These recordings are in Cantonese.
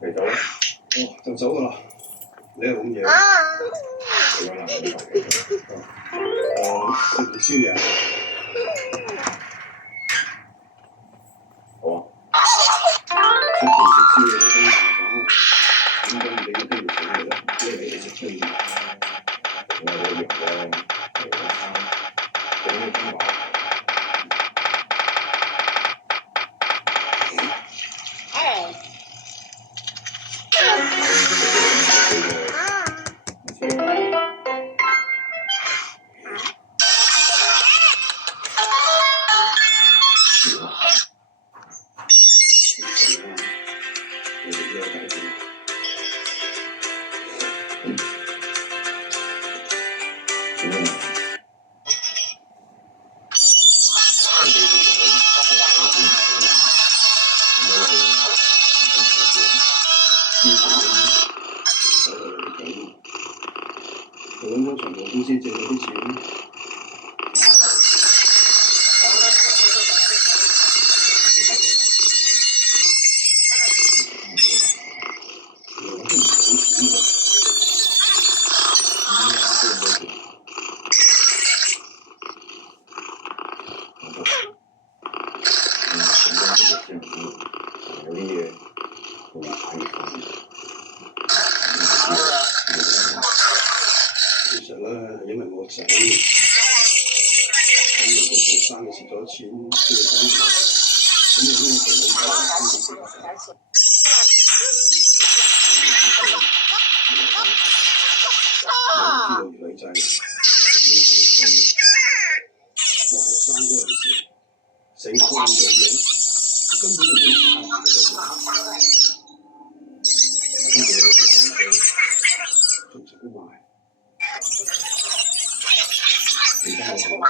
未走咧？哦，就走噶啦。你係咁嘢？你講啦，你求其。食唔食宵夜？好啊。出邊食宵夜就真大把，點解唔俾個機會請你咧？因為你哋食出面。我係一樣嘅，嚟啦，整啲中華。我揾咗財務公司借咗啲錢。有啲嘢會睇翻。其實咧係因為我仔喺美國做生意蝕咗錢，先至生意。咁你呢個做老闆先至蝕曬。你知道女仔呢啲細嘢，我後生嗰陣時，成日都唔做嘢，根本就冇打算嘅。跟住我哋成日仲食得埋。而家我同仔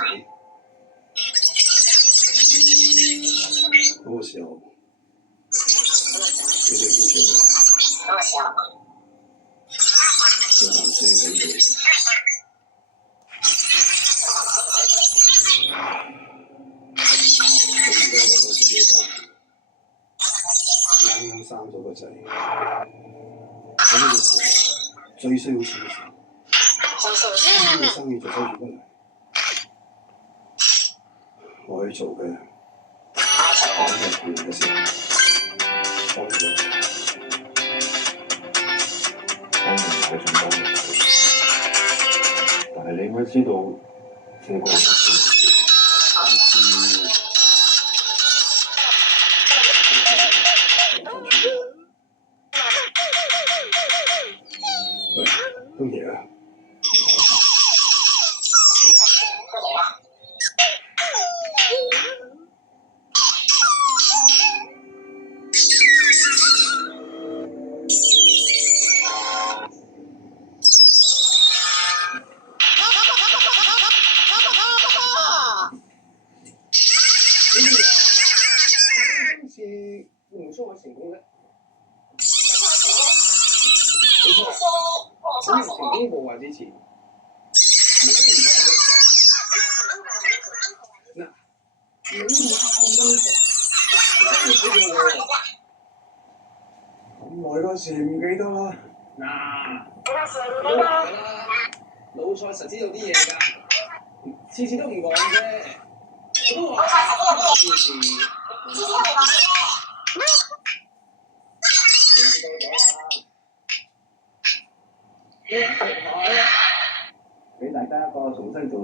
嗰個時候，佢哋已經長大，有啖聲喺度。佢而家有咗自己嘅家庭，啱啱生咗個仔。喺呢個時候最需要錢嘅時候，呢個生意就收住不嚟。我可以做嘅，我係困難嘅時候幫助。當然係想幫你，但係你應該知道呢個係都嘢啊！今次唔錯嘅成功咧，冇錯，成功過話之前，咪當然有一個嗱，你唔好咁多數，你真係睇過我咁耐嗰時唔記得啦。嗱，老蔡實知道啲嘢㗎，次次都唔講啫。我都話次次都唔講啫。養多咗啦，俾大家一個重新做。